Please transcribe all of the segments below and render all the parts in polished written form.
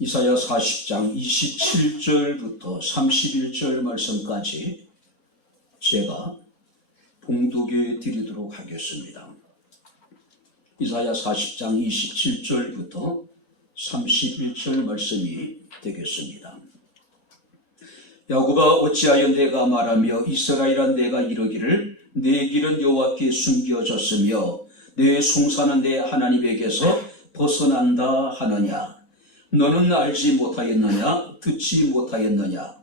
이사야 40장 27절부터 31절 말씀까지 제가 봉독해 드리도록 하겠습니다. 이사야 40장 27절부터 31절 말씀이 되겠습니다. 야곱아, 어찌하여 내가 말하며 이스라엘아 내가 이르기를 내 길은 여호와께 숨겨졌으며 내 송사는 내 하나님에게서 벗어난다 하느냐. 너는 알지 못하였느냐? 듣지 못하였느냐?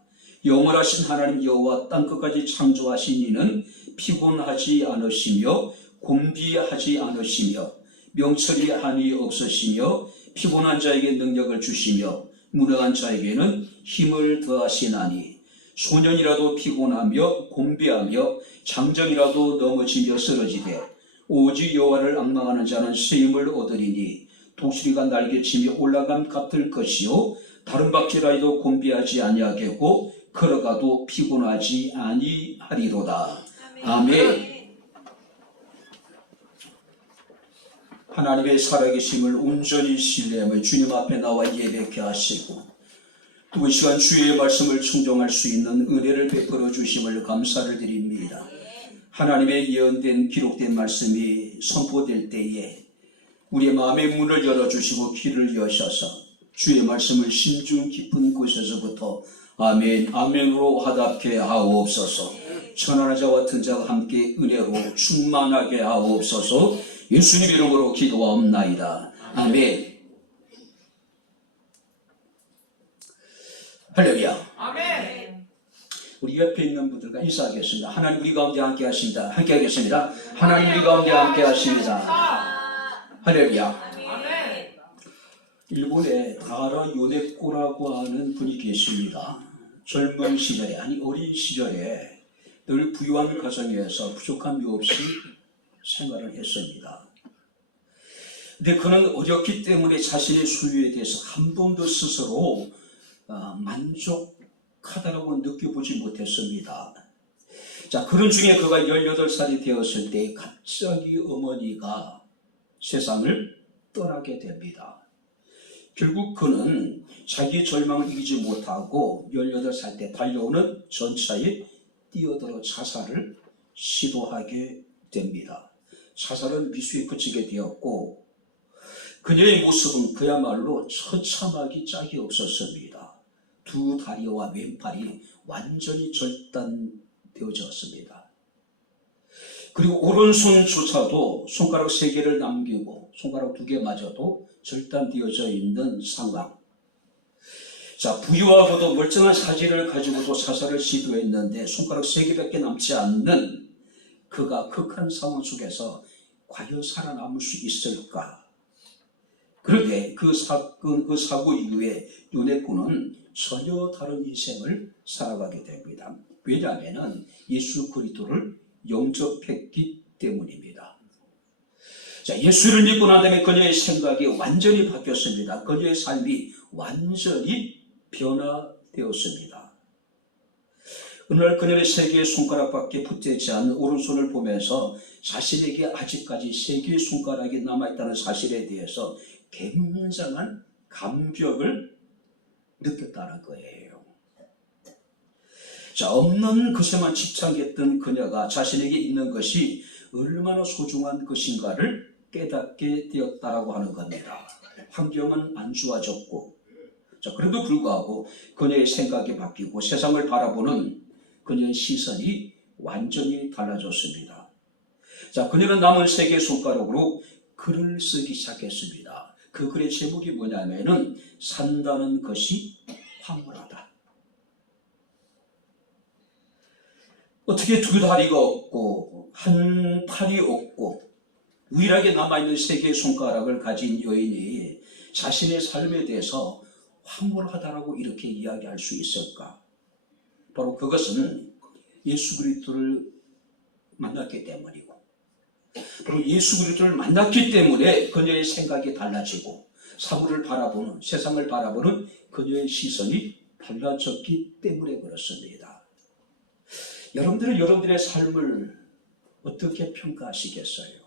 영원하신 하나님 여호와 땅끝까지 창조하신 이는 피곤하지 않으시며 곤비하지 않으시며 명철이 한이 없으시며 피곤한 자에게 능력을 주시며 무능한 자에게는 힘을 더하시나니 소년이라도 피곤하며 곤비하며 장정이라도 넘어지며 쓰러지되 오직 여호와를 앙망하는 자는 새 힘을 얻으리니 독수리가 날개치며 올라감 같을 것이요 다른 박쥐라도 곤비하지 아니하겠고 걸어가도 피곤하지 아니하리로다. 아멘. 하나님의 살아계심을 온전히 신뢰하며 주님 앞에 나와 예배케 하시고 또 이 시간 주의 말씀을 청정할 수 있는 은혜를 베풀어 주심을 감사를 드립니다. 하나님의 예언된 기록된 말씀이 선포될 때에 우리의 마음의 문을 열어주시고 귀를 여셔서 주의 말씀을 심중 깊은 곳에서부터 아멘, 아멘으로 화답케 하옵소서. 천하나 자와 같은 자가 함께 은혜로 충만하게 하옵소서. 예수님 이름으로 기도하옵나이다. 아멘. 할렐루야. 아멘. 우리 옆에 있는 분들과 인사하겠습니다. 하나님 우리 가운데 함께 하십니다. 함께 하겠습니다. 하나님 우리 가운데 함께 하십니다. 할렐루야. 아멘. 일본에 다라 요네코라고 하는 분이 계십니다. 젊은 시절에, 아니 어린 시절에 늘 부유한 가정에서 부족함이 없이 생활을 했습니다. 근데 그는 어렸기 때문에 자신의 소유에 대해서 한 번도 스스로 만족하다라고 느껴보지 못했습니다. 자, 그런 중에 그가 18살이 되었을 때 갑자기 어머니가 세상을 떠나게 됩니다. 결국 그는 자기의 절망을 이기지 못하고 18살 때 달려오는 전차에 뛰어들어 자살을 시도하게 됩니다. 자살은 미수에 그치게 되었고 그녀의 모습은 그야말로 처참하기 짝이 없었습니다. 두 다리와 왼팔이 완전히 절단되어졌습니다. 그리고 오른손조차도 손가락 3개를 남기고 손가락 2개마저도 절단되어져 있는 상황. 자, 부유하고도 멀쩡한 사지를 가지고도 사살을 시도했는데 손가락 3개밖에 남지 않는 그가 극한 상황 속에서 과연 살아남을 수 있을까? 그런데 그 사고 이후에 요네코는 전혀 다른 인생을 살아가게 됩니다. 왜냐하면 예수 그리스도를 영접했기 때문입니다. 자, 예수를 믿고 난 다음에 그녀의 생각이 완전히 바뀌었습니다. 그녀의 삶이 완전히 변화되었습니다. 어느 날 그녀의 3개의 손가락밖에 붙지 않는 오른손을 보면서 자신에게 아직까지 3개의 손가락이 남아있다는 사실에 대해서 굉장한 감격을 느꼈다는 거예요. 자, 없는 것에만 집착했던 그녀가 자신에게 있는 것이 얼마나 소중한 것인가를 깨닫게 되었다라고 하는 겁니다. 환경은 안 좋아졌고, 자, 그래도 불구하고 그녀의 생각이 바뀌고 세상을 바라보는 그녀의 시선이 완전히 달라졌습니다. 자, 그녀는 남은 3개의 손가락으로 글을 쓰기 시작했습니다. 그 글의 제목이 뭐냐면은 산다는 것이 황홀하다. 어떻게 2 다리가 없고 한 팔이 없고 유일하게 남아있는 3개의 손가락을 가진 여인이 자신의 삶에 대해서 황홀하다라고 이렇게 이야기할 수 있을까? 바로 그것은 예수 그리스도를 만났기 때문이고 바로 예수 그리스도를 만났기 때문에 그녀의 생각이 달라지고 사물을 바라보는, 세상을 바라보는 그녀의 시선이 달라졌기 때문에 그렇습니다. 여러분들은 여러분들의 삶을 어떻게 평가하시겠어요?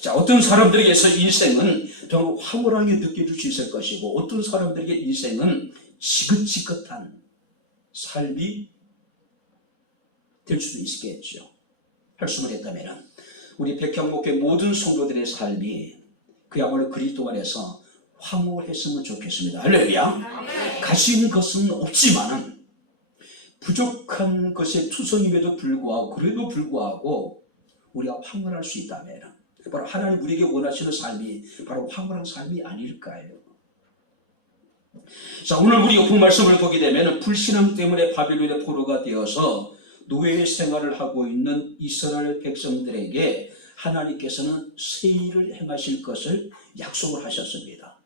자, 어떤 사람들에게서 인생은 정말 황홀하게 느껴질 수 있을 것이고, 어떤 사람들에게 인생은 지긋지긋한 삶이 될 수도 있겠죠. 혈수를 했다면 우리 백향목회 모든 성도들의 삶이 그야말로 그리스도 안에서 황홀했으면 좋겠습니다. 할렐루야. 가진 것은 없지만은 부족한 것에 투성임에도 불구하고, 그래도 불구하고 우리가 황홀할 수 있다면 바로 하나님 우리에게 원하시는 삶이 바로 황홀한 삶이 아닐까요? 자, 오늘 우리가 본 말씀을 보게 되면 불신앙 때문에 바벨론의 포로가 되어서 노예 생활을 하고 있는 이스라엘 백성들에게 하나님께서는 새 일을 행하실 것을 약속을 하셨습니다.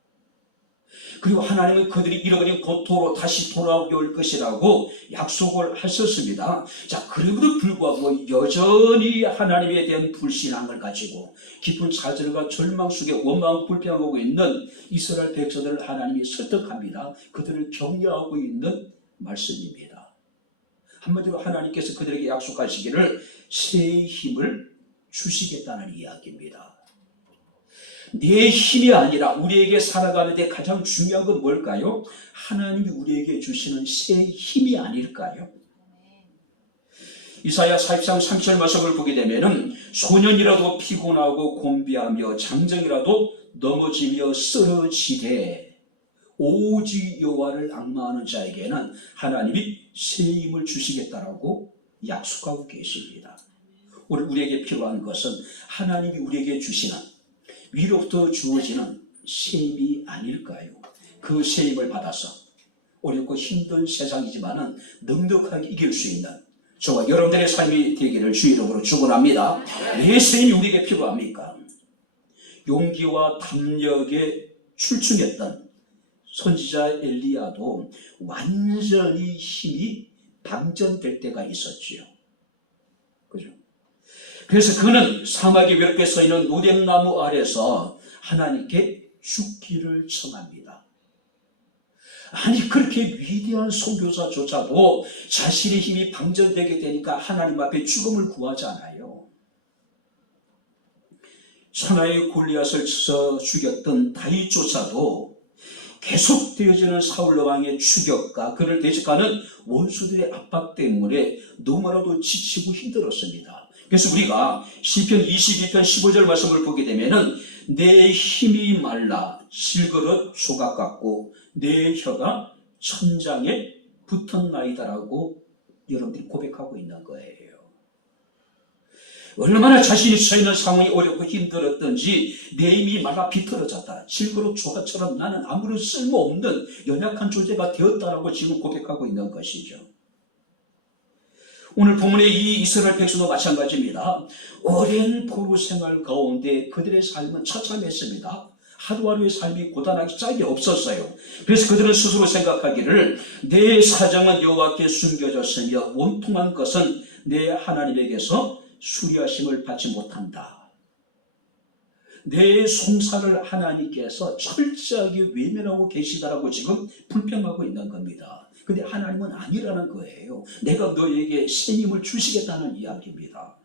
그리고 하나님은 그들이 잃어버린 고토로 다시 돌아오게 올 것이라고 약속을 하셨습니다. 자, 그럼에도 불구하고 여전히 하나님에 대한 불신앙을 가지고 깊은 좌절과 절망 속에 원망 불평하고 있는 이스라엘 백성들을 하나님이 설득합니다. 그들을 격려하고 있는 말씀입니다. 한마디로 하나님께서 그들에게 약속하시기를 새 힘을 주시겠다는 이야기입니다. 내 힘이 아니라 우리에게 살아가는 데 가장 중요한 건 뭘까요? 하나님이 우리에게 주시는 새 힘이 아닐까요? 이사야 40장 30절 말씀을 보게 되면은 소년이라도 피곤하고 곤비하며 장정이라도 넘어지며 쓰러지되 오직 여호와를 앙망하는 자에게는 하나님이 새 힘을 주시겠다라고 약속하고 계십니다. 오늘 우리에게 필요한 것은 하나님이 우리에게 주시는 위로부터 주어지는 새 힘이 아닐까요? 그 새 힘을 받아서 어렵고 힘든 세상이지만은 넉넉하게 이길 수 있는 저와 여러분들의 삶이 되기를 주의 이름으로 축원합니다. 왜 새 힘이 우리에게 필요합니까? 용기와 담력에 출중했던 선지자 엘리야도 완전히 힘이 방전될 때가 있었지요. 그죠? 그래서 그는 사막에 외롭게 서 있는 노뎀나무 아래서 하나님께 죽기를 청합니다. 아니, 그렇게 위대한 선교사조차도 자신의 힘이 방전되게 되니까 하나님 앞에 죽음을 구하잖아요. 천하의 골리앗을 쳐서 죽였던 다윗조차도 계속되어지는 사울 왕의 추격과 그를 대적하는 원수들의 압박 때문에 너무나도 지치고 힘들었습니다. 그래서 우리가 시편 22편 15절 말씀을 보게 되면은 내 힘이 말라 질그릇 조각 같고 내 혀가 천장에 붙었나이다라고 여러분들이 고백하고 있는 거예요. 얼마나 자신이 처해있는 상황이 어렵고 힘들었던지 내 힘이 말라 비틀어졌다. 질그릇 조각처럼 나는 아무런 쓸모없는 연약한 존재가 되었다라고 지금 고백하고 있는 것이죠. 오늘 본문의 이 이스라엘 백성도 마찬가지입니다. 오랜 포로 생활 가운데 그들의 삶은 처참했습니다. 하루하루의 삶이 고단하기 짝이 없었어요. 그래서 그들은 스스로 생각하기를 내 사정은 여호와께 숨겨졌으며 원통한 것은 내 하나님에게서 수리하심을 받지 못한다. 내 송사를 하나님께서 철저하게 외면하고 계시다라고 지금 불평하고 있는 겁니다. 근데 하나님은 아니라는 거예요. 내가 너에게 새 힘을 주시겠다는 이야기입니다.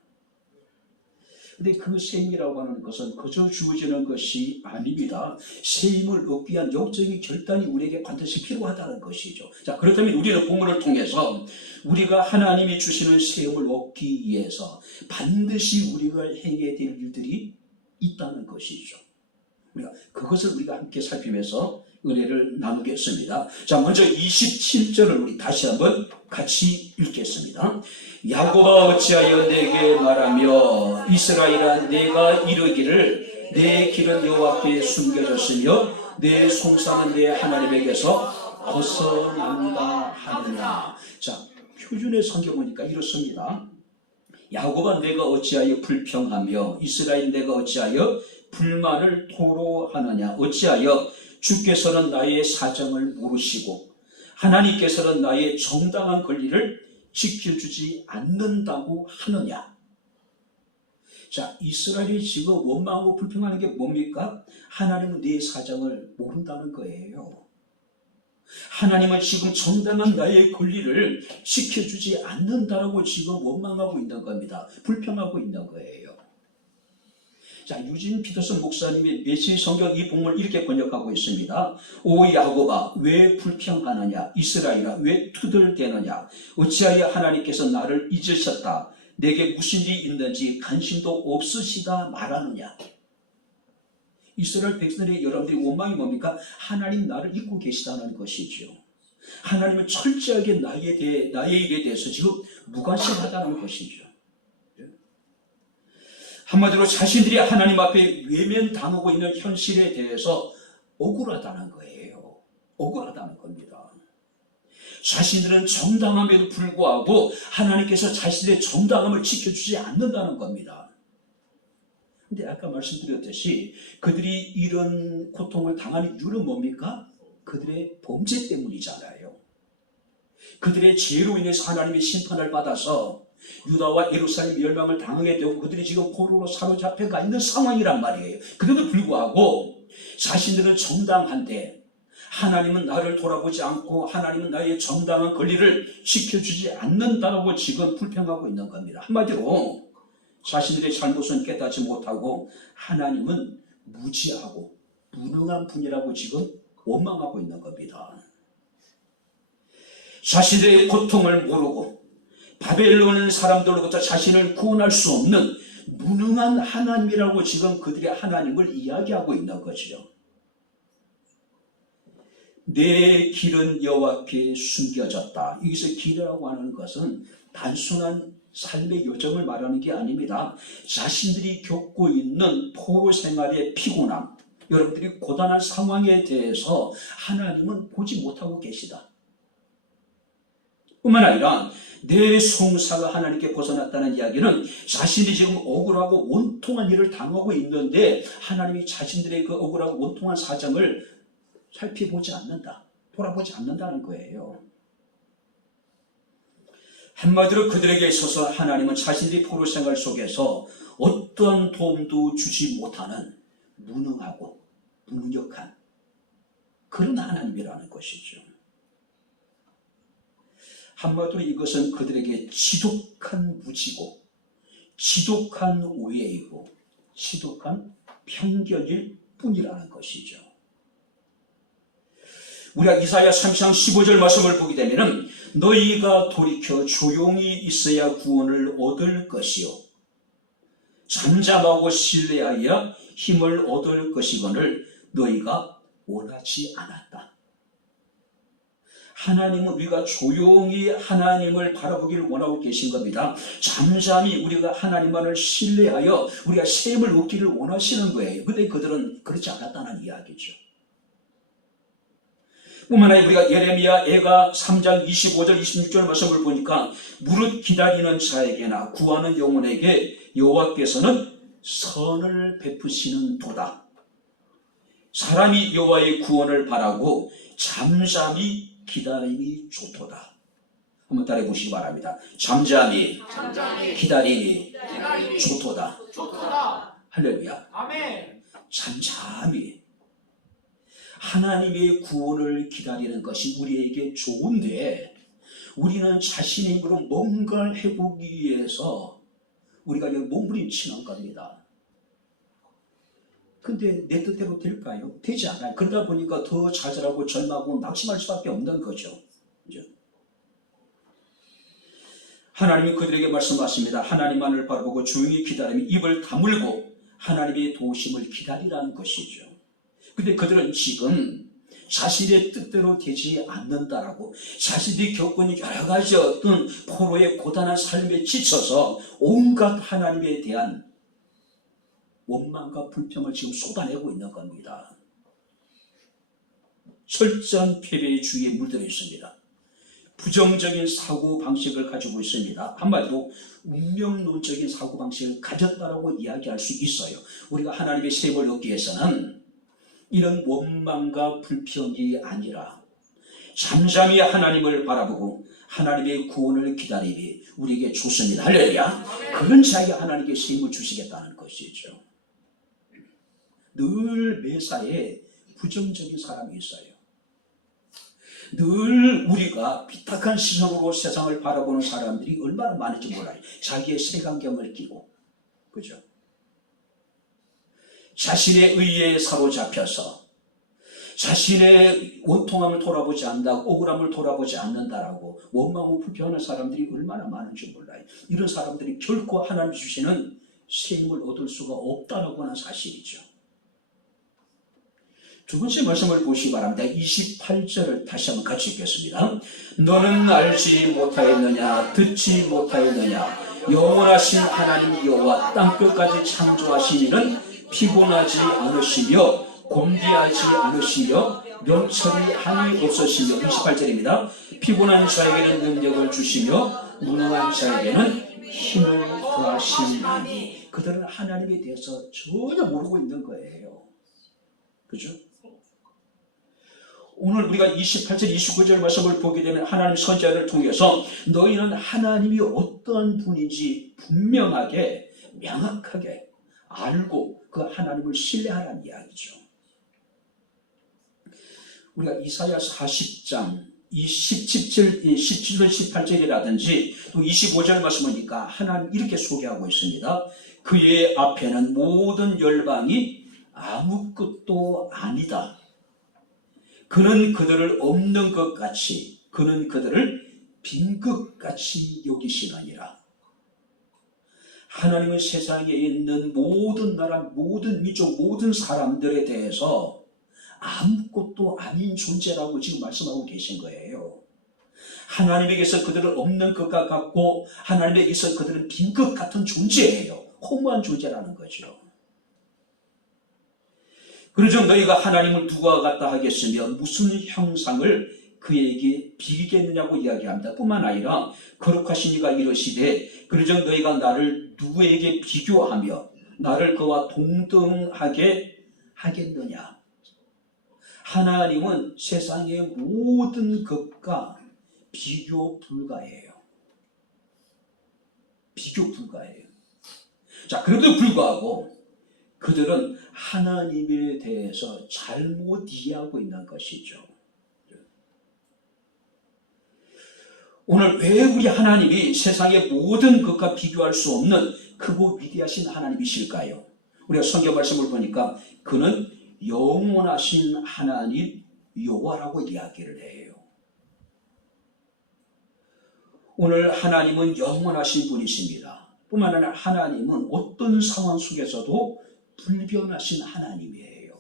근데 그 새 힘이라고 하는 것은 그저 주어지는 것이 아닙니다. 새 힘을 얻기 위한 영적인 결단이 우리에게 반드시 필요하다는 것이죠. 자, 그렇다면 우리는 본문을 통해서 우리가 하나님이 주시는 새 힘을 얻기 위해서 반드시 우리가 행해야 될 일들이 있다는 것이죠. 그것을 우리가 함께 살피면서 은혜를 나누겠습니다. 자, 먼저 27절을 우리 다시 한번 같이 읽겠습니다. 야곱아 어찌하여 내게 말하며 이스라엘아 내가 이르기를 내 길은 여호와께 숨겨졌으며 내 송사는 내 하나님에게서 벗어난다 하느냐. 자, 표준의 성경 보니까 이렇습니다. 야곱아 내가 어찌하여 불평하며 이스라엘 내가 어찌하여 불만을 토로하느냐. 어찌하여 주께서는 나의 사정을 모르시고 하나님께서는 나의 정당한 권리를 지켜주지 않는다고 하느냐. 자, 이스라엘이 지금 원망하고 불평하는 게 뭡니까? 하나님은 내 사정을 모른다는 거예요. 하나님은 지금 정당한 나의 권리를 지켜주지 않는다라고 지금 원망하고 있는 겁니다. 불평하고 있는 거예요. 자, 유진 피터슨 목사님이 메시지 성경 이 본문을 이렇게 번역하고 있습니다. 오 야곱아, 왜 불평하느냐? 이스라엘아, 왜 투덜대느냐? 어찌하여 하나님께서 나를 잊으셨다? 내게 무슨 일이 있는지 관심도 없으시다 말하느냐? 이스라엘 백성들의 여러분들의 원망이 뭡니까? 하나님 나를 잊고 계시다는 것이죠. 하나님은 철저하게 나의 일에 대해서 지금 무관심하다는 것이죠. 한마디로 자신들이 하나님 앞에 외면당하고 있는 현실에 대해서 억울하다는 거예요. 억울하다는 겁니다. 자신들은 정당함에도 불구하고 하나님께서 자신들의 정당함을 지켜주지 않는다는 겁니다. 근데 아까 말씀드렸듯이 그들이 이런 고통을 당하는 이유는 뭡니까? 그들의 범죄 때문이잖아요. 그들의 죄로 인해서 하나님의 심판을 받아서 유다와 예루살렘 멸망을 당하게 되고 그들이 지금 포로로 사로잡혀가 있는 상황이란 말이에요. 그래도 불구하고 자신들은 정당한데 하나님은 나를 돌아보지 않고 하나님은 나의 정당한 권리를 지켜주지 않는다고 지금 불평하고 있는 겁니다. 한마디로 자신들의 잘못은 깨닫지 못하고 하나님은 무지하고 무능한 분이라고 지금 원망하고 있는 겁니다. 자신들의 고통을 모르고 바벨론 사람들로부터 자신을 구원할 수 없는 무능한 하나님이라고 지금 그들의 하나님을 이야기하고 있는 거죠. 내 길은 여호와께 숨겨졌다. 여기서 길이라고 하는 것은 단순한 삶의 여정을 말하는 게 아닙니다. 자신들이 겪고 있는 포로 생활의 피곤함, 여러분들이 고단한 상황에 대해서 하나님은 보지 못하고 계시다. 뿐만 아니라 내 송사가 하나님께 벗어났다는 이야기는 자신이 지금 억울하고 원통한 일을 당하고 있는데 하나님이 자신들의 그 억울하고 원통한 사정을 살펴보지 않는다, 돌아보지 않는다는 거예요. 한마디로 그들에게 있어서 하나님은 자신들이 포로 생활 속에서 어떤 도움도 주지 못하는 무능하고 무력한 그런 하나님이라는 것이죠. 한마디로 이것은 그들에게 지독한 무지고 지독한 오해이고 지독한 편견일 뿐이라는 것이죠. 우리가 이사야 30장 15절 말씀을 보게 되면 너희가 돌이켜 조용히 있어야 구원을 얻을 것이요 잠잠하고 신뢰하여 힘을 얻을 것이거늘 너희가 원하지 않았다. 하나님은 우리가 조용히 하나님을 바라보기를 원하고 계신 겁니다. 잠잠히 우리가 하나님만을 신뢰하여 우리가 셈을 얻기를 원하시는 거예요. 그런데 그들은 그렇지 않았다는 이야기죠. 뿐만 아니라 우리가 예레미야 애가 3장 25절 26절 말씀을 보니까 무릇 기다리는 자에게나 구하는 영혼에게 여호와께서는 선을 베푸시는 도다. 사람이 여호와의 구원을 바라고 잠잠히 기다림이 좋도다. 한번 따라해 보시기 바랍니다. 잠잠히 기다림이 좋도다. 할렐루야. 아멘. 잠잠히 하나님의 구원을 기다리는 것이 우리에게 좋은데 우리는 자신의 힘으로 뭔가를 해보기 위해서 우리가 몸부림치는 겁니다. 근데 내 뜻대로 될까요? 되지 않아요. 그러다 보니까 더 좌절하고 절망하고 낙심할 수밖에 없는 거죠. 그죠? 하나님이 그들에게 말씀하십니다. 하나님만을 바라보고 조용히 기다리며 입을 다물고 하나님의 도우심을 기다리라는 것이죠. 근데 그들은 지금 자신의 뜻대로 되지 않는다라고 자신들이 겪고 있는 여러 가지 어떤 포로의 고단한 삶에 지쳐서 온갖 하나님에 대한 원망과 불평을 지금 쏟아내고 있는 겁니다. 철저한 패배의 주위에 물들어 있습니다. 부정적인 사고방식을 가지고 있습니다. 한마디로 운명론적인 사고방식을 가졌다라고 이야기할 수 있어요. 우리가 하나님의 셈을 얻기 위해서는 이런 원망과 불평이 아니라 잠잠히 하나님을 바라보고 하나님의 구원을 기다리니 우리에게 좋습니다. 할렐루야. 그런 자에게 하나님께서 힘을 주시겠다는 것이죠. 늘 매사에 부정적인 사람이 있어요. 늘 우리가 비탁한 시선으로 세상을 바라보는 사람들이 얼마나 많은지 몰라요. 자기의 색안경을 끼고, 그죠? 자신의 의에 사로잡혀서 자신의 원통함을 돌아보지 않는다, 억울함을 돌아보지 않는다라고 원망하고 불평하는 사람들이 얼마나 많은지 몰라요. 이런 사람들이 결코 하나님이 주시는 새 힘을 얻을 수가 없다라고 하는 사실이죠. 두 번째 말씀을 보시기 바랍니다. 28절을 다시 한번 같이 읽겠습니다. 너는 알지 못하였느냐, 듣지 못하였느냐, 영원하신 하나님 여호와 땅끝까지 창조하신 이는 피곤하지 않으시며 곤비하지 않으시며 명철이 한이 없으시며. 28절입니다. 피곤한 자에게는 능력을 주시며 무능한 자에게는 힘을 더하시나니. 그들은 하나님에 대해서 전혀 모르고 있는 거예요. 그죠? 오늘 우리가 28절, 29절 말씀을 보게 되면 하나님 선지자를 통해서 너희는 하나님이 어떤 분인지 분명하게 명확하게 알고 그 하나님을 신뢰하라는 이야기죠. 우리가 이사야 40장 17절, 18절이라든지 또 25절 말씀 보니까 하나님 이렇게 소개하고 있습니다. 그의 앞에는 모든 열방이 아무것도 아니다. 그는 그들을 없는 것 같이, 그는 그들을 빈 것 같이 여기시느니라. 하나님은 세상에 있는 모든 나라, 모든 민족, 모든 사람들에 대해서 아무것도 아닌 존재라고 지금 말씀하고 계신 거예요. 하나님에게서 그들은 없는 것과 같고 하나님에게서 그들은 빈 것 같은 존재예요. 허무한 존재라는 거죠. 그러므로 너희가 하나님을 누구와 같다 하겠으며 무슨 형상을 그에게 비기겠느냐고 이야기합니다. 뿐만 아니라 거룩하신 이가 이르시되 그러므로 너희가 나를 누구에게 비교하며 나를 그와 동등하게 하겠느냐. 하나님은 세상의 모든 것과 비교 불가해요. 비교 불가해요. 자, 그래도 불구하고 그들은 하나님에 대해서 잘못 이해하고 있는 것이죠. 오늘 왜 우리 하나님이 세상의 모든 것과 비교할 수 없는 크고 위대하신 하나님이실까요? 우리가 성경 말씀을 보니까 그는 영원하신 하나님 여호와라고 이야기를 해요. 오늘 하나님은 영원하신 분이십니다. 뿐만 아니라 하나님은 어떤 상황 속에서도 불변하신 하나님이에요.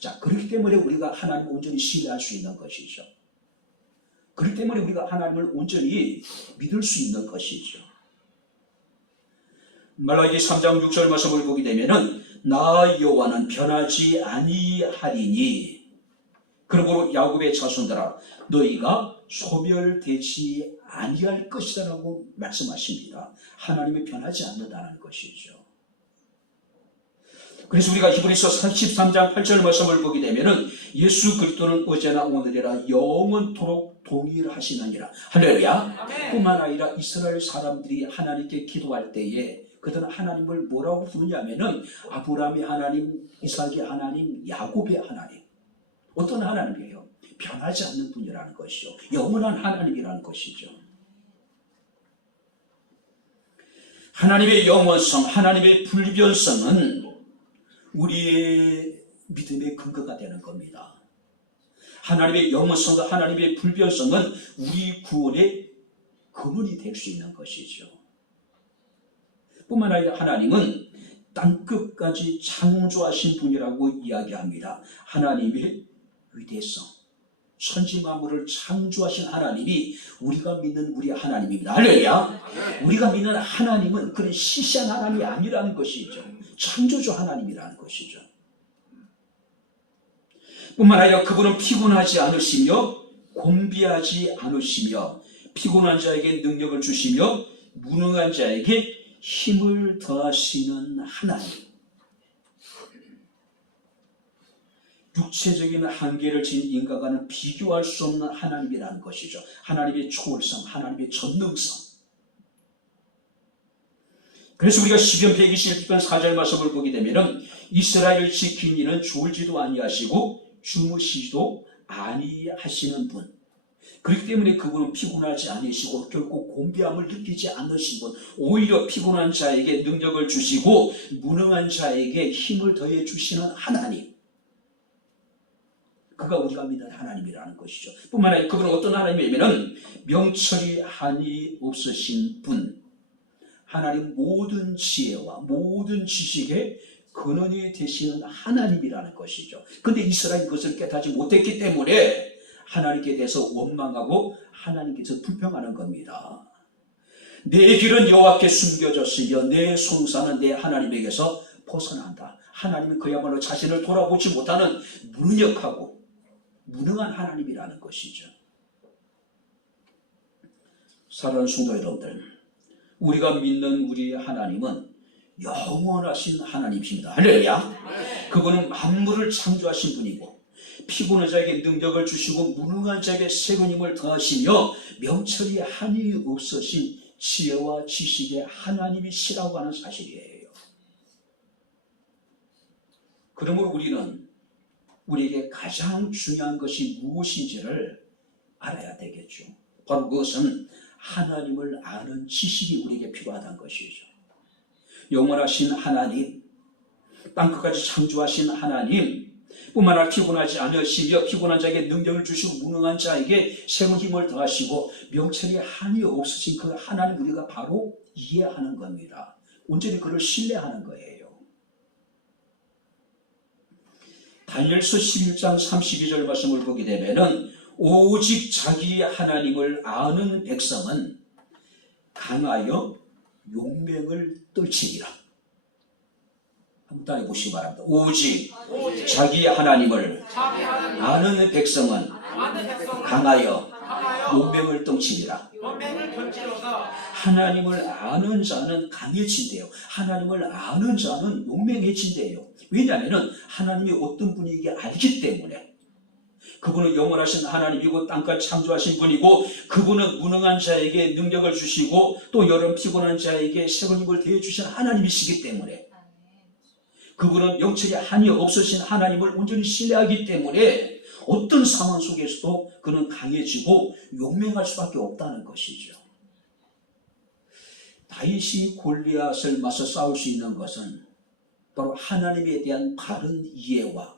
자, 그렇기 때문에 우리가 하나님을 온전히 신뢰할 수 있는 것이죠. 그렇기 때문에 우리가 하나님을 온전히 믿을 수 있는 것이죠. 말라기 3장 6절 말씀을 보게 되면은 나 여호와는 변하지 아니하리니 그러므로 야곱의 자손들아 너희가 소멸되지 아니할 것이다 라고 말씀하십니다. 하나님이 변하지 않는다는 것이죠. 그래서 우리가 히브리서 13장 8절 말씀을 보게 되면은 예수 그리스도는 어제나 오늘이라 영원토록 동일하시느니라. 할렐루야. 뿐만 아니라 이스라엘 사람들이 하나님께 기도할 때에 그들은 하나님을 뭐라고 부르냐면은 아브라함의 하나님, 이삭의 하나님, 야곱의 하나님. 어떤 하나님이에요? 변하지 않는 분이라는 것이죠. 영원한 하나님이라는 것이죠. 하나님의 영원성, 하나님의 불변성은 우리의 믿음의 근거가 되는 겁니다. 하나님의 영원성과 하나님의 불변성은 우리 구원의 근원이 될 수 있는 것이죠. 뿐만 아니라 하나님은 땅끝까지 창조하신 분이라고 이야기합니다. 하나님의 위대성, 천지만물을 창조하신 하나님이 우리가 믿는 우리 하나님입니다. 할렐루야. 우리가 믿는 하나님은 그런 시시한 하나님이 아니라는 것이죠. 창조주 하나님이라는 것이죠. 뿐만 아니라 그분은 피곤하지 않으시며 곤비하지 않으시며 피곤한 자에게 능력을 주시며 무능한 자에게 힘을 더하시는 하나님. 육체적인 한계를 지닌 인간과는 비교할 수 없는 하나님이라는 것이죠. 하나님의 초월성, 하나님의 전능성. 그래서 우리가 시편 121편 4절 말씀을 보게 되면 이스라엘을 지킨 이는 졸지도 아니하시고 주무시지도 아니하시는 분. 그렇기 때문에 그분은 피곤하지 않으시고 결국 곤비함을 느끼지 않으신 분, 오히려 피곤한 자에게 능력을 주시고 무능한 자에게 힘을 더해 주시는 하나님, 그가 우리가 믿는 하나님이라는 것이죠. 뿐만 아니라 그분은 어떤 하나님이냐면 명철이 한이 없으신 분, 하나님 모든 지혜와 모든 지식의 근원이 되시는 하나님이라는 것이죠. 그런데 이스라엘이 그것을 깨닫지 못했기 때문에 하나님께 대해서 원망하고 하나님께서 불평하는 겁니다. 내 길은 여호와께 숨겨졌으며 내 송사는 내 하나님에게서 벗어난다. 하나님은 그야말로 자신을 돌아보지 못하는 무능력하고 무능한 하나님이라는 것이죠. 사랑하는 성도 여러분들, 우리가 믿는 우리 하나님은 영원하신 하나님이십니다. 할렐루야. 그분은 만물을 창조하신 분이고 피곤한 자에게 능력을 주시고 무능한 자에게 새로운 힘을 더하시며 명철이 한이 없으신 지혜와 지식의 하나님이시라고 하는 사실이에요. 그러므로 우리는 우리에게 가장 중요한 것이 무엇인지를 알아야 되겠죠. 바로 그것은 하나님을 아는 지식이 우리에게 필요하다는 것이죠. 영원하신 하나님, 땅끝까지 창조하신 하나님, 뿐만 아니라 피곤하지 않으시며 피곤한 자에게 능력을 주시고 무능한 자에게 새로운 힘을 더하시고 명철이 한이 없으신 그 하나님 우리가 바로 이해하는 겁니다. 온전히 그를 신뢰하는 거예요. 다니엘서 11장 32절 말씀을 보게 되면은 오직 자기 하나님을 아는 백성은 강하여 용맹을 떨치리라. 한번 따라해 보시기 바랍니다. 오직 자기 하나님을 아는 백성은 강하여 용맹을 떨치리라. 하나님을 아는 자는 강해진대요. 하나님을 아는 자는 용맹해진대요. 왜냐하면 하나님이 어떤 분이게 알기 때문에. 그분은 영원하신 하나님이고 땅까지 창조하신 분이고 그분은 무능한 자에게 능력을 주시고 또 여름 피곤한 자에게 새로운 힘을 더해주신 하나님이시기 때문에 그분은 영철이 한이 없으신 하나님을 온전히 신뢰하기 때문에 어떤 상황 속에서도 그는 강해지고 용맹할 수밖에 없다는 것이죠. 다윗이 골리앗을 맞서 싸울 수 있는 것은 바로 하나님에 대한 바른 이해와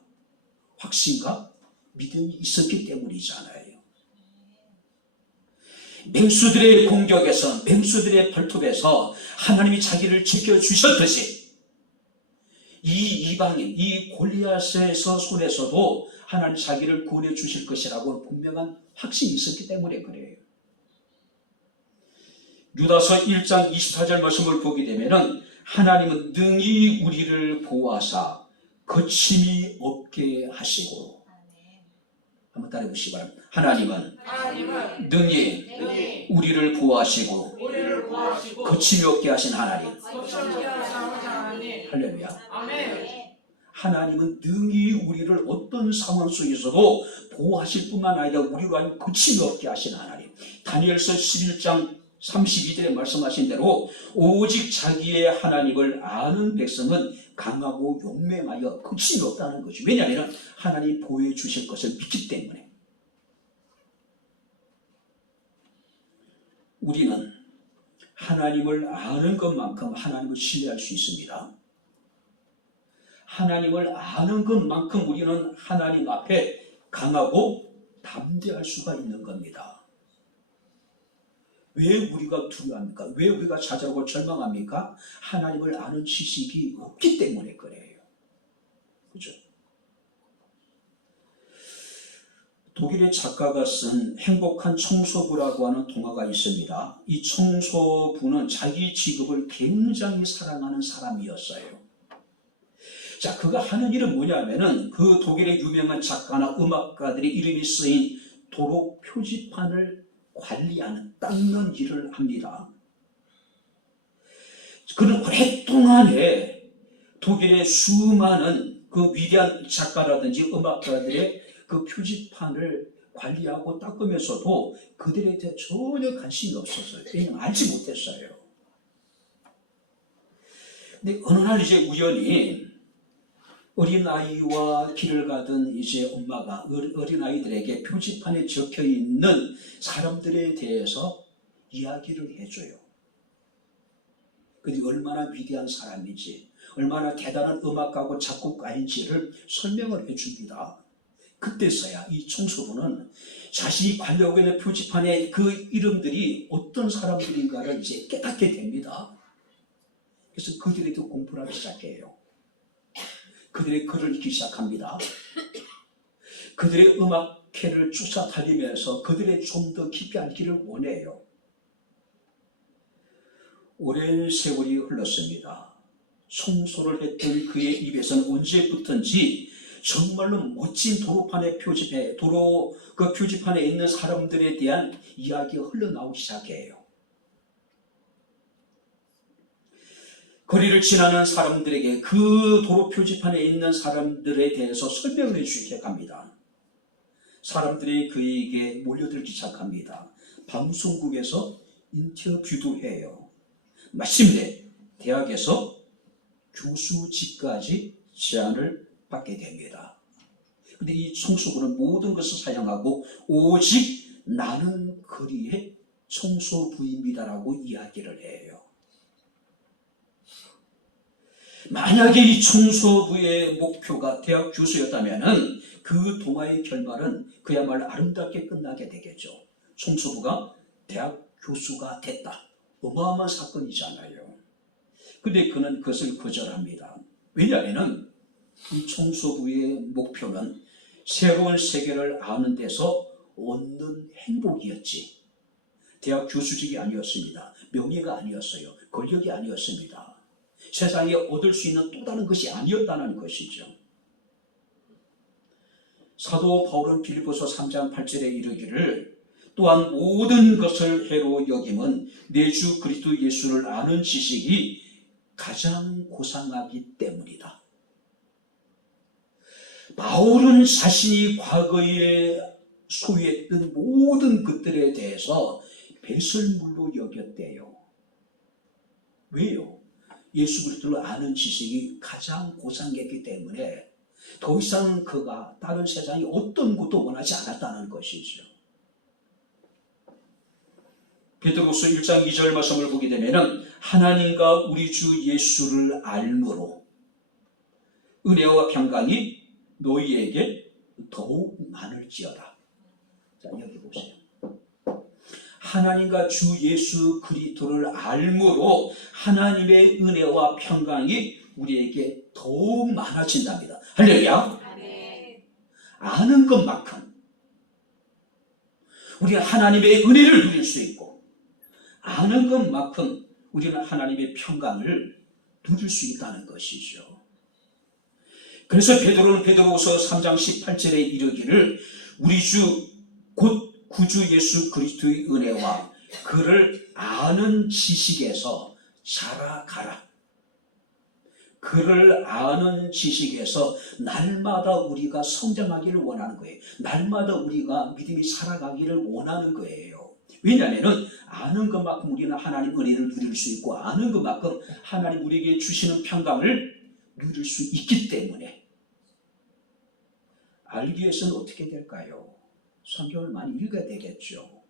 확신과 믿음이 있었기 때문이잖아요. 맹수들의 공격에서, 맹수들의 발톱에서 하나님이 자기를 지켜주셨듯이 이 이방인, 이 골리앗에서 손에서도 하나님 자기를 구원해 주실 것이라고 분명한 확신이 있었기 때문에 그래요. 유다서 1장 24절 말씀을 보게 되면 하나님은 능히 우리를 보호하사 거침이 없게 하시고, 한번 따라해 보시기 바랍니다. 하나님은 능히 우리를 보호하시고 거침이 없게 하신 하나님. 할렐루야. 하나님은 능히 우리를 어떤 상황 속에서도 보호하실 뿐만 아니라 우리로 하여금 거침이 없게 하신 하나님. 다니엘서 11장 32절에 말씀하신 대로 오직 자기의 하나님을 아는 백성은 강하고 용맹하여 거침이 없다는 것이. 왜냐하면 하나님이 보호해 주실 것을 믿기 때문에. 우리는 하나님을 아는 것만큼 하나님을 신뢰할 수 있습니다. 하나님을 아는 것만큼 우리는 하나님 앞에 강하고 담대할 수가 있는 겁니다. 왜 우리가 두려워합니까? 왜 우리가 좌절하고 절망합니까? 하나님을 아는 지식이 없기 때문에 그래요. 그죠? 독일의 작가가 쓴 행복한 청소부라고 하는 동화가 있습니다. 이 청소부는 자기 직업을 굉장히 사랑하는 사람이었어요. 자, 그가 하는 일은 뭐냐면은 그 독일의 유명한 작가나 음악가들의 이름이 쓰인 도로 표지판을 관리하는, 닦는 일을 합니다. 그는 오랫동안에 독일의 수많은 그 위대한 작가라든지 음악가들의 그 표지판을 관리하고 닦으면서도 그들에 대해 전혀 관심이 없었어요. 왜냐하면 알지 못했어요. 근데 어느 날 이제 우연히 어린아이와 길을 가던 이제 엄마가 어린아이들에게 표지판에 적혀 있는 사람들에 대해서 이야기를 해줘요. 그들이 얼마나 위대한 사람인지, 얼마나 대단한 음악가고 작곡가인지를 설명을 해줍니다. 그때서야 이 총수부는 자신이 관여하고 있는 표지판에 그 이름들이 어떤 사람들인가를 이제 깨닫게 됩니다. 그래서 그들에도 공부를 하기 시작해요. 그들의 글을 읽기 시작합니다. 그들의 음악회를 쫓아다니면서 그들의 좀 더 깊이 알기를 원해요. 오랜 세월이 흘렀습니다. 청소를 했던 그의 입에서는 언제부턴지 정말로 멋진 그 표지판에 있는 사람들에 대한 이야기가 흘러나오기 시작해요. 거리를 지나는 사람들에게 그 도로 표지판에 있는 사람들에 대해서 설명을 해주기 시작합니다. 사람들이 그에게 몰려들기 시작합니다. 방송국에서 인터뷰도 해요. 마침내 대학에서 교수직까지 제안을 받게 됩니다. 그런데 이 청소부는 모든 것을 사용하고 오직 나는 거리의 청소부입니다라고 이야기를 해요. 만약에 이 청소부의 목표가 대학 교수였다면 그 동화의 결말은 그야말로 아름답게 끝나게 되겠죠. 청소부가 대학 교수가 됐다. 어마어마한 사건이잖아요. 근데 그는 그것을 거절합니다. 왜냐하면 이 청소부의 목표는 새로운 세계를 아는 데서 얻는 행복이었지, 대학 교수직이 아니었습니다. 명예가 아니었어요. 권력이 아니었습니다. 세상에 얻을 수 있는 또 다른 것이 아니었다는 것이죠. 사도 바울은 빌립보서 3장 8절에 이르기를 또한 모든 것을 해로 여김은 내 주 그리스도 예수를 아는 지식이 가장 고상하기 때문이다. 바울은 자신이 과거에 소유했던 모든 것들에 대해서 배설물로 여겼대요. 왜요? 예수 그리스도를 아는 지식이 가장 고상했기 때문에 더 이상 그가 다른 세상에 어떤 것도 원하지 않았다는 것이죠. 베드로서 1장 2절 말씀을 보게 되면 하나님과 우리 주 예수를 알므로 은혜와 평강이 너희에게 더욱 많을지어다. 자, 여기 보세요. 하나님과 주 예수 그리스도를 알므로 하나님의 은혜와 평강이 우리에게 더욱 많아진답니다. 할렐루야. 아는 것만큼 우리가 하나님의 은혜를 누릴 수 있고, 아는 것만큼 우리는 하나님의 평강을 누릴 수 있다는 것이죠. 그래서 베드로는 베드로서 3장 18절에 이르기를 우리 주 곧 구주 예수 그리스도의 은혜와 그를 아는 지식에서 자라가라. 그를 아는 지식에서 날마다 우리가 성장하기를 원하는 거예요. 날마다 우리가 믿음이 살아가기를 원하는 거예요. 왜냐하면 아는 것만큼 우리는 하나님 은혜를 누릴 수 있고, 아는 것만큼 하나님 우리에게 주시는 평강을 누릴 수 있기 때문에. 알기 위해서는 어떻게 될까요? 성경을 많이 읽어야 되겠죠.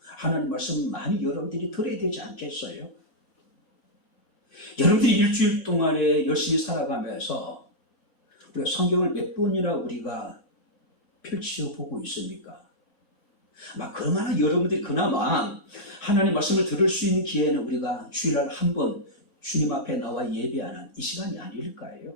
하나님 말씀 많이 여러분들이 들어야 되지 않겠어요? 여러분들이 일주일 동안에 열심히 살아가면서 우리가 성경을 몇 번이나 우리가 펼쳐 보고 있습니까? 아마 그나마 여러분들이 그나마 하나님 말씀을 들을 수 있는 기회는 우리가 주일날 한 번 주님 앞에 나와 예배하는 이 시간이 아닐까요?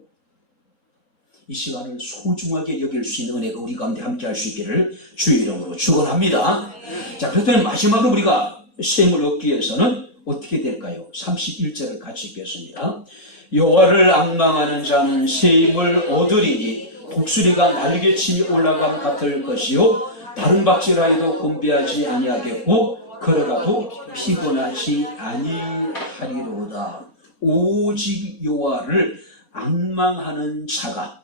이 시간을 소중하게 여길 수 있는 은혜가 우리 가운데 함께 할 수 있기를 주의 이름으로 축원합니다. 자, 그렇다면 마지막으로 우리가 셈을 얻기 위해서는 어떻게 될까요? 31절을 같이 읽겠습니다. 여호와를 앙망하는 자는 셈을 얻으리니 독수리가 날개침이 올라감 같을 것이요 다른 박질하여도 곤비하지 아니하겠고 걸어가도 피곤하지 아니하리로다. 오직 여호와를 앙망하는 자가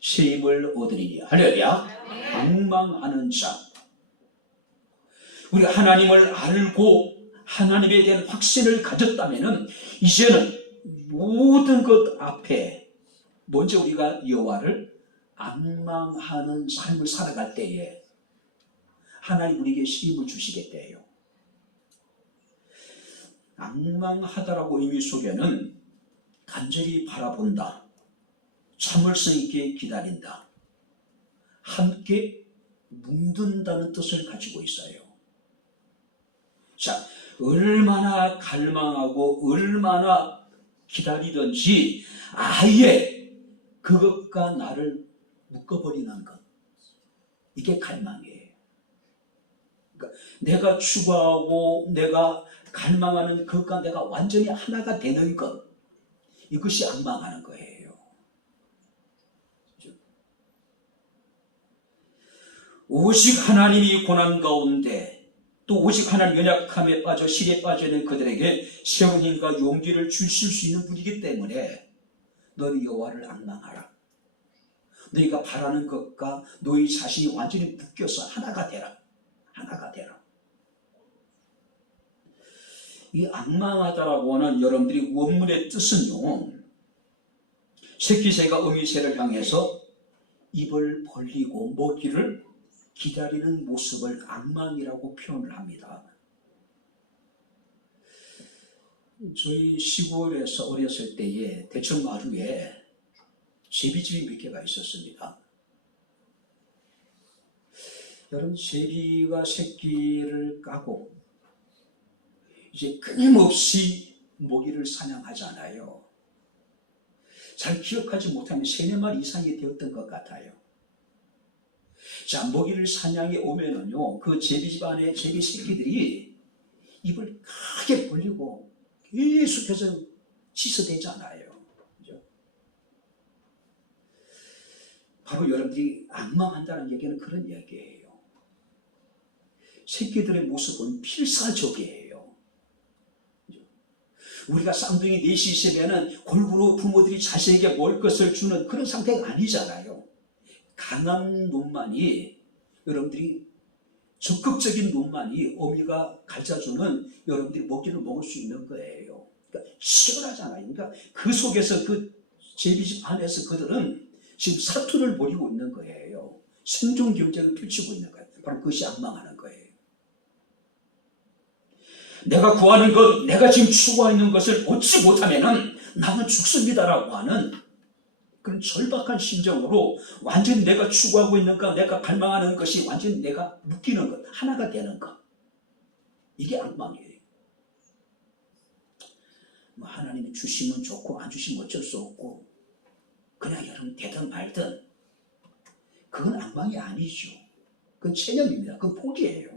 셈을 얻으리니. 할렐루야. 앙망하는 자. 우리가 하나님을 알고 하나님에 대한 확신을 가졌다면 이제는 모든 것 앞에 먼저 우리가 여호와를 앙망하는 삶을 살아갈 때에 하나님 우리에게 힘을 주시겠대요. 앙망하다라고 의미 속에는 간절히 바라본다, 참을성 있게 기다린다, 함께 뭉든다는 뜻을 가지고 있어요. 자, 얼마나 갈망하고 얼마나 기다리든지 아예 그것과 나를 묶어버리는 것, 이게 갈망이에요. 그러니까 내가 추구하고 내가 갈망하는 그것과 내가 완전히 하나가 되는 것, 이것이 앙망하는 거예요. 오직 하나님이 고난 가운데 또 오직 하나님 연약함에 빠져 실에 빠져 있는 그들에게 새로운 힘과 용기를 주실 수 있는 분이기 때문에 너희 여호와를 앙망하라. 너희가 바라는 것과 너희 자신이 완전히 묶여서 하나가 되라. 하나가 되라. 이 앙망하다라고 하는 여러분들이 원문의 뜻은요, 새끼새가 어미새를 향해서 입을 벌리고 먹이를 기다리는 모습을 앙망이라고 표현을 합니다. 저희 시골에서 어렸을 때에 대천 마루에 제비집이 몇 개가 있었습니다. 여러분, 제비가 새끼를 까고 이제 끊임없이 먹이를 사냥하잖아요. 잘 기억하지 못하면 3-4마리 이상이 되었던 것 같아요. 자, 먹이를 사냥해 오면은요, 그 제비집 안에 제비 새끼들이 입을 크게 벌리고 계속해서 짖어대잖아요. 그죠? 바로 여러분들이 앙망한다는 얘기는 그런 얘기예요. 새끼들의 모습은 필사적이에요. 그죠? 우리가 쌍둥이 넷이 있으면은 골고루 부모들이 자식에게 먹을 것을 주는 그런 상태가 아니잖아요. 강한 놈만이, 여러분들이 적극적인 놈만이 어미가 가르쳐주는 여러분들이 먹이를 먹을 수 있는 거예요. 그러니까 치열하잖아요. 그러니까 그 속에서 그 제비집 안에서 그들은 지금 사투를 벌이고 있는 거예요. 생존 경쟁을 펼치고 있는 거예요. 바로 그것이 앙망하는 거예요. 내가 구하는 것, 내가 지금 추구하는 것을 얻지 못하면은 나는 죽습니다라고 하는 그런 절박한 심정으로 완전히 내가 추구하고 있는 것, 내가 갈망하는 것이 완전히 내가 묶이는 것, 하나가 되는 것. 이게 앙망이에요. 뭐 하나님이 주시면 좋고 안 주시면 어쩔 수 없고 그냥 여러분 되든 말든 그건 앙망이 아니죠. 그건 체념입니다. 그건 포기예요.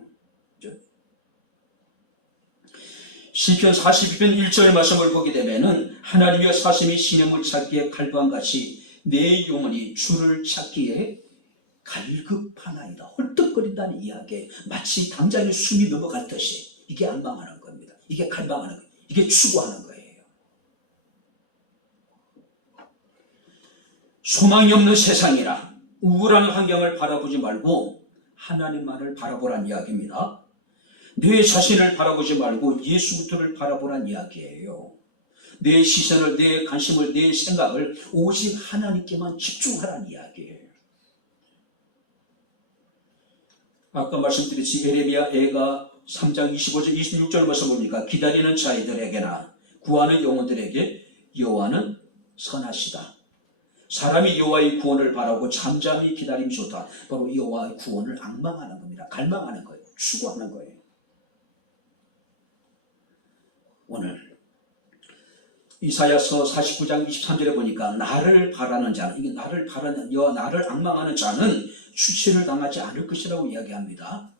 그렇죠? 시편 42편 1절 말씀을 보게 되면은 하나님의 사심이 시냇물 찾기에 갈방같이 내 영혼이 주를 찾기에 갈급하나이다. 헐떡거린다는 이야기에 마치 당장에 숨이 넘어갈 듯이 이게 앙망하는 겁니다. 이게 갈망하는 거예요. 이게 추구하는 거예요. 소망이 없는 세상이라 우울한 환경을 바라보지 말고 하나님만을 바라보란 이야기입니다. 내 자신을 바라보지 말고 예수 그리스도를 바라보란 이야기예요. 내 시선을, 내 관심을, 내 생각을 오직 하나님께만 집중하라는 이야기예요. 아까 말씀드렸지, 에레미야 애가 3장 25절 26절 말씀 보니까 기다리는 자들에게나 구하는 영혼들에게 여호와는 선하시다. 사람이 여호와의 구원을 바라고 잠잠히 기다림이 좋다. 바로 여호와의 구원을 앙망하는 겁니다. 갈망하는 거예요. 추구하는 거예요. 오늘 이사야서 49장 23절에 보니까 나를 바라는 자는, 이게 나를 바라는, 여호와 나를 앙망하는 자는 수치를 당하지 않을 것이라고 이야기합니다.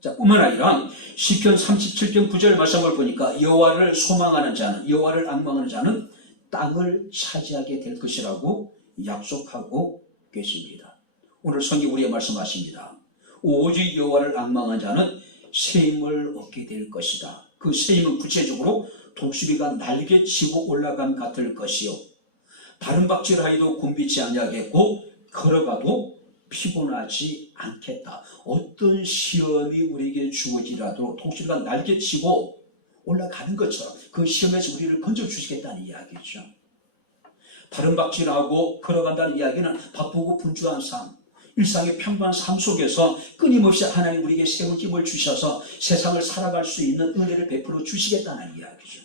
자, 뿐만 아니라 시편 37편 9절 말씀을 보니까 여호와를 소망하는 자는, 여호와를 앙망하는 자는 땅을 차지하게 될 것이라고 약속하고 계십니다. 오늘 성경 우리의 말씀하십니다. 오직 여호와를 앙망하는 자는 새 힘을 얻게 될 것이다. 그 새 힘은 구체적으로 독수리가 날개치고 올라감 같을 것이요, 다른 박질하여도 곤비지 아니하겠고 걸어가도 피곤하지 않겠다. 어떤 시험이 우리에게 주어지라도 독수리가 날개치고 올라가는 것처럼 그 시험에서 우리를 건져주시겠다는 이야기죠. 다름박질하고 걸어간다는 이야기는 바쁘고 분주한 삶, 일상의 평범한 삶 속에서 끊임없이 하나님 우리에게 새로운 힘을 주셔서 세상을 살아갈 수 있는 은혜를 베풀어 주시겠다는 이야기죠.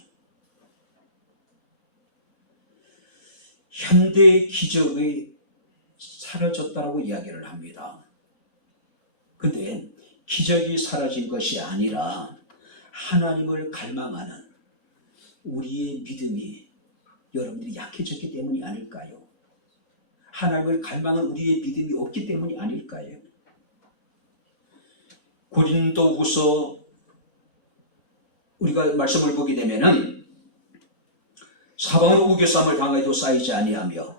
현대의 기적이 사라졌다고 이야기를 합니다. 근데 기적이 사라진 것이 아니라 하나님을 갈망하는 우리의 믿음이 여러분들이 약해졌기 때문이 아닐까요? 하나님을 갈망하는 우리의 믿음이 없기 때문이 아닐까요? 고린도후서 우리가 말씀을 보게 되면은 사방으로 우겨쌈을 당하여도 쌓이지 아니하며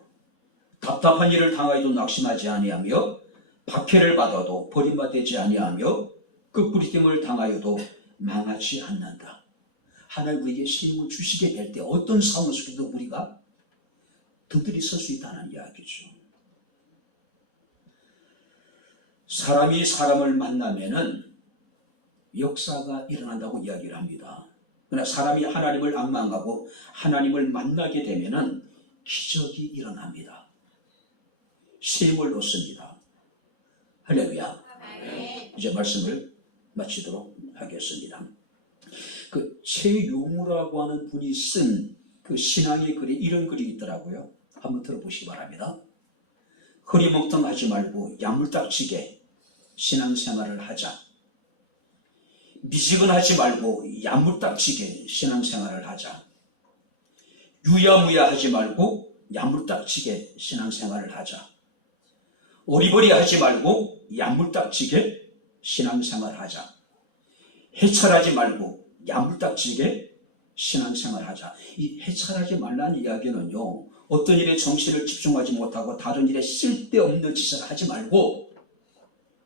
답답한 일을 당하여도 낙심하지 아니하며 박해를 받아도 버림받지 아니하며 끝부리됨을 당하여도 망하지 않는다. 하나님 우리에게 힘을 주시게 될 때 어떤 상황 속에도 우리가 든든히 설 수 있다는 이야기죠. 사람이 사람을 만나면은 역사가 일어난다고 이야기를 합니다. 그러나 사람이 하나님을 앙망하고 하나님을 만나게 되면은 기적이 일어납니다. 쉼을 얻습니다. 할렐루야. 이제 말씀을 마치도록 하겠습니다. 그 최용우라고 하는 분이 쓴 그 신앙의 글에 이런 글이 있더라고요. 한번 들어보시기 바랍니다. 허리멍텅하지 말고 야물딱지게 신앙생활을 하자. 미지근하지 말고 야물딱지게 신앙생활을 하자. 유야무야하지 말고 야물딱지게 신앙생활을 하자. 어리버리하지 말고 야물딱지게 신앙생활을 하자. 해찰하지 말고 야물딱지게 신앙생활을 하자. 이 해찰하지 말라는 이야기는요, 어떤 일에 정신을 집중하지 못하고 다른 일에 쓸데없는 짓을 하지 말고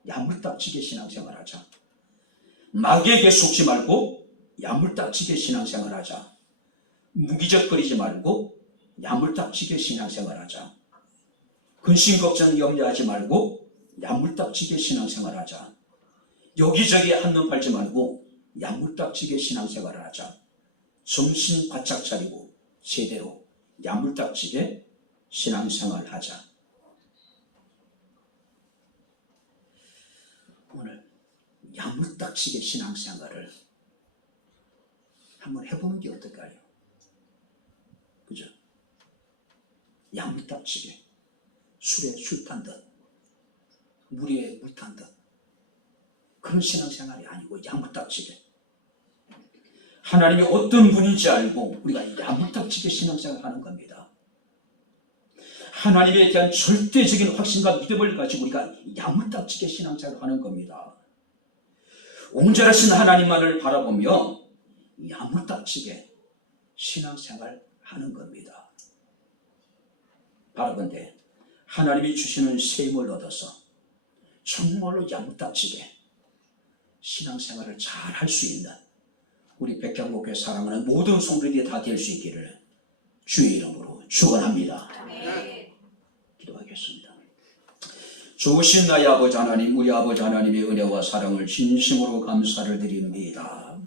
야물딱지게 신앙생활을 하자. 마귀에게 속지 말고 야물딱지게 신앙생활을 하자. 무기적거리지 말고 야물딱지게 신앙생활을 하자. 근심 걱정 염려하지 말고 야물딱지게 신앙생활을 하자. 여기저기 한눈 팔지 말고 야물딱지게 신앙생활을 하자. 정신 바짝 차리고 제대로 야물딱지게 신앙생활을 하자. 오늘 야물딱지게 신앙생활을 한번 해보는 게 어떨까요? 그죠? 야물딱지게 술에 술 탄 듯, 물에 물 탄 듯, 그런 신앙생활이 아니고 야물딱지게 하나님이 어떤 분인지 알고 우리가 야물딱지게 신앙생활을 하는 겁니다. 하나님에 대한 절대적인 확신과 믿음을 가지고 우리가 야물딱지게 신앙생활을 하는 겁니다. 옹졸하신 하나님만을 바라보며 야물딱지게 신앙생활을 하는 겁니다. 바라본데 하나님이 주시는 셈을 얻어서 정말로 야물딱지게 신앙생활을 잘 할 수 있는 우리 백향목교회 사랑하는 모든 성도들이 다 될 수 있기를 주의 이름으로 축원합니다. 기도하겠습니다. 좋으신 나의 아버지 하나님, 우리 아버지 하나님의 은혜와 사랑을 진심으로 감사를 드립니다.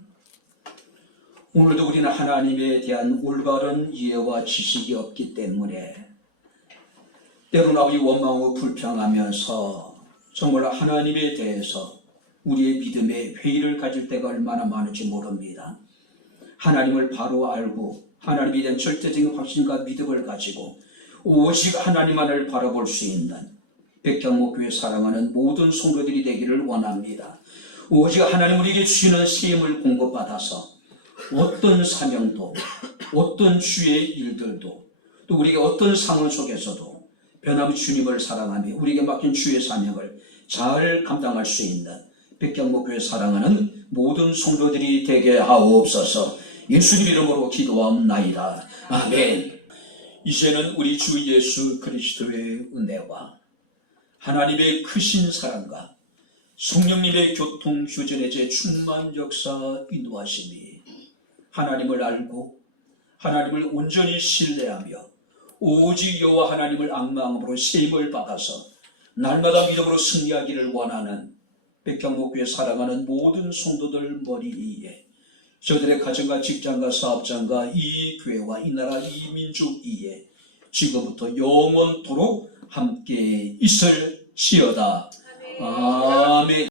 오늘도 우리는 하나님에 대한 올바른 이해와 지식이 없기 때문에 때로나 우리 원망하고 불평하면서 정말 하나님에 대해서 우리의 믿음에 회의를 가질 때가 얼마나 많은지 모릅니다. 하나님을 바로 알고 하나님에 대한 절대적인 확신과 믿음을 가지고 오직 하나님만을 바라볼 수 있는 백향목교회 사랑하는 모든 성도들이 되기를 원합니다. 오직 하나님 우리에게 주시는 세임을 공급받아서 어떤 사명도 어떤 주의 일들도 또 우리에게 어떤 상황 속에서도 변함없이 주님을 사랑하며 우리에게 맡긴 주의 사명을 잘 감당할 수 있는 백향목교회 사랑하는 모든 성도들이 되게 하옵소서. 예수님 이름으로 기도하옵나이다. 아멘. 이제는 우리 주 예수 그리스도의 은혜와 하나님의 크신 사랑과 성령님의 교통휴전의 제 충만 역사 인도하심이 하나님을 알고 하나님을 온전히 신뢰하며 오직 여호와 하나님을 앙망함으로 세임을 받아서 날마다 믿음으로 승리하기를 원하는 백향목교회 사랑하는 모든 성도들 머리 위에 저들의 가정과 직장과 사업장과 이 교회와 이 나라 이 민족 위에 지금부터 영원토록 함께 있을지어다. 아멘.